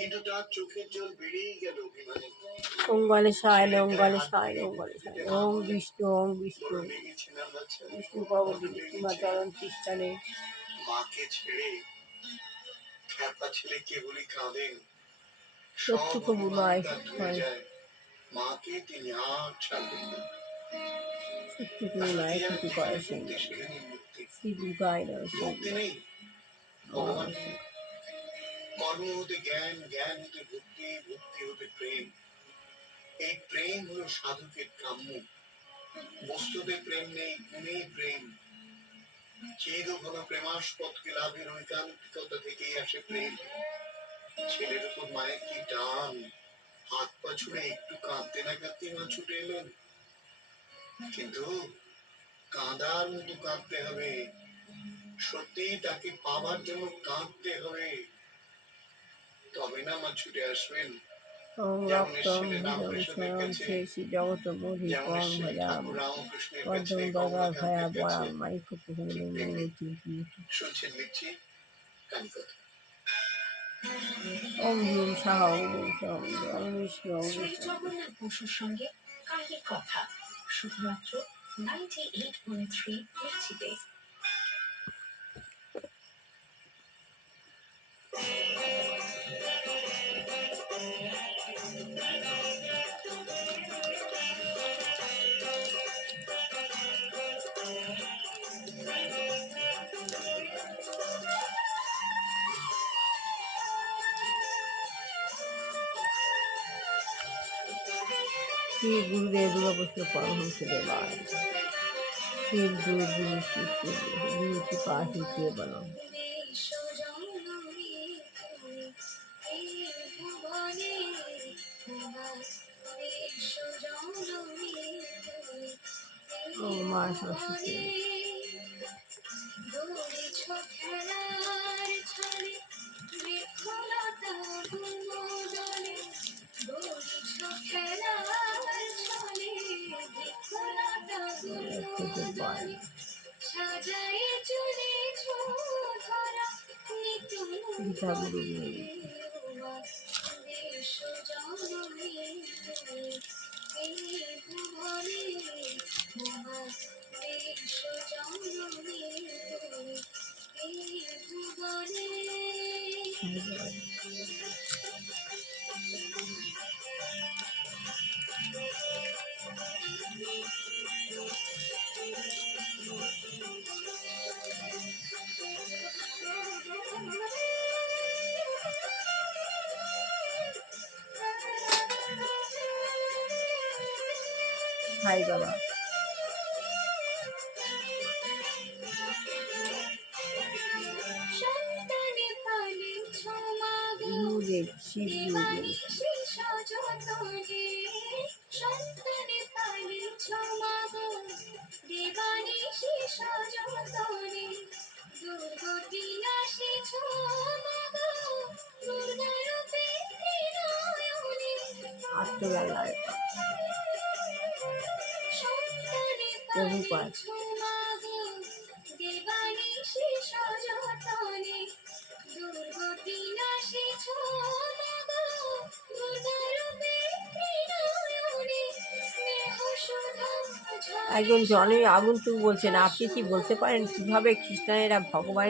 কিন্তু তার চোখের জল বেরিয়েই গেল অভিমানে। ওম গণেশায় ওম গণেশায় ওম গণেশায় ওম বিষ্ণু বড় রেগেছিলাম বাচ্চা। বিষ্ণু ভগবতী তোমার চরণ তিষ্ঠানে। মাকে ছেড়ে খ্যাপা ছেলে কেবলই কাঁদেন, সত্য কবু নয় ধুয়ে যায়, মাকে তিনি আর ছাড়বেন না। সত্য কবু নয় কিছু করে সেই শ্রী দুর্গায় নয় মুক্তি নেই ভগবান। কর্ম হতে জ্ঞান, জ্ঞান হতে ভক্তি, ভক্তি হতে প্রেম। এই প্রেম হলো সাধকের কাম্য। বস্তুতে প্রেম নেই, গুণে প্রেম। চির ঘন প্রেমাস্পদকে লাভের ঐকান্তিকতা থেকেই আসে প্রেম। ছেলের উপর মায়ের কি টান, হাত পা ছুড়ে একটু কাঁদতে না কাঁদতে মা ছুটে এলেন। কিন্তু কাঁদার মতো কাঁদতে হবে, সত্যি তাকে পাবার জন্য কাঁদতে হবে, তবে না মা ছুটে আসবেন। রক্তম শরণ শেষি জগত বোধি পং ভজাম পদ্ম দরবার ভয়া বরাম মাইক পুহুলে মূর্তি। শুনছেন লিখছি কানিকথা। ওম হ্রিম সাহা ওম হ্রিম ওম বিষ্ণু ওম শ্রী বিষ্ণু। জগন্নাথ বসুর সঙ্গে কাহির কথা শুধুমাত্র 98.3 মির্চিতে। श्री गुरुदेव दुर्गापुष्प परमहंस देवाय श्री गुरु गुरु श्री गुरु कृपा ही केवलम। ओम मां सरस्वती। गीता गुरु हाय बाबा गुरुदेव शिव गुरुदेव आत्मवेलाय प्रभुपाद একজন জনে আগন্তুক বলছেন, আপনি কি বলতে পারেন কিভাবে খ্রিস্টানেরা ভগবানের